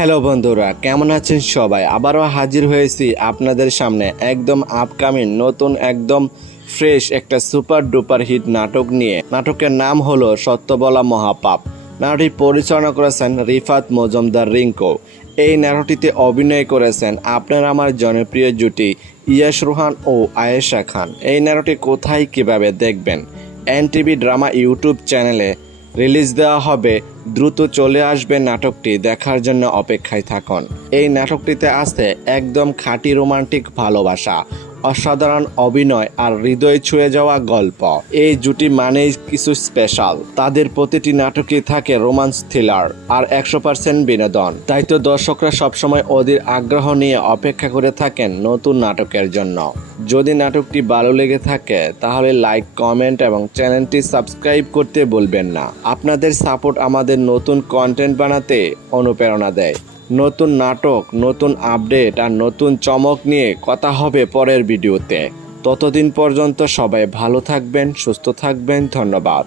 Hello বন্ধুরা, কেমন আছেন সবাই? আবারও হাজির হয়েছি আপনাদের সামনে একদম আপকামিং নতুন, একদম ফ্রেশ একটা সুপার ডুপার হিট নাটক নিয়ে। নাটকের নাম হলো সত্যবলা মহাপাপ। নাটকটি পরিচালনা করেছেন রিফাত মজুমদার রিঙ্কো। এই নাটকটিতে অভিনয় করেছেন আপনার আমার জনপ্রিয় জুটি ইয়াস রোহান ও আয়েশা খান। এই নাটকটি কোথায় কীভাবে দেখবেন? এনটিভি ড্রামা ইউটিউব চ্যানেলে রিলিজ দেওয়া হবে। দ্রুত চলে আসবে নাটকটি। দেখার জন্য অপেক্ষায় থাকুন। এই নাটকটিতে আছে একদম খাঁটি রোমান্টিক ভালোবাসা, অসাধারণ অভিনয় আর হৃদয় ছুঁয়ে যাওয়া গল্প। এই জুটি মানেই কিছু স্পেশাল। তাদের প্রতিটি নাটকই থাকে রোমান্স থ্রিলার আর একশো পার্সেন্ট বিনোদন। তাই তো দর্শকরা সবসময় অধীর আগ্রহ নিয়ে অপেক্ষা করে থাকেন নতুন নাটকের জন্য। যদি নাটকটি ভালো লেগে থাকে, তাহলে লাইক কমেন্ট এবং চ্যানেলটি সাবস্ক্রাইব করতে বলবেন না। আপনাদের সাপোর্ট আমাদের নতুন কন্টেন্ট বানাতে অনুপ্রেরণা দেয়। নতুন নাটক, নতুন আপডেট আর নতুন চমক নিয়ে কথা হবে পরের ভিডিওতে ততদিন পর্যন্ত সবাই ভালো থাকবেন, সুস্থ থাকবেন, ধন্যবাদ।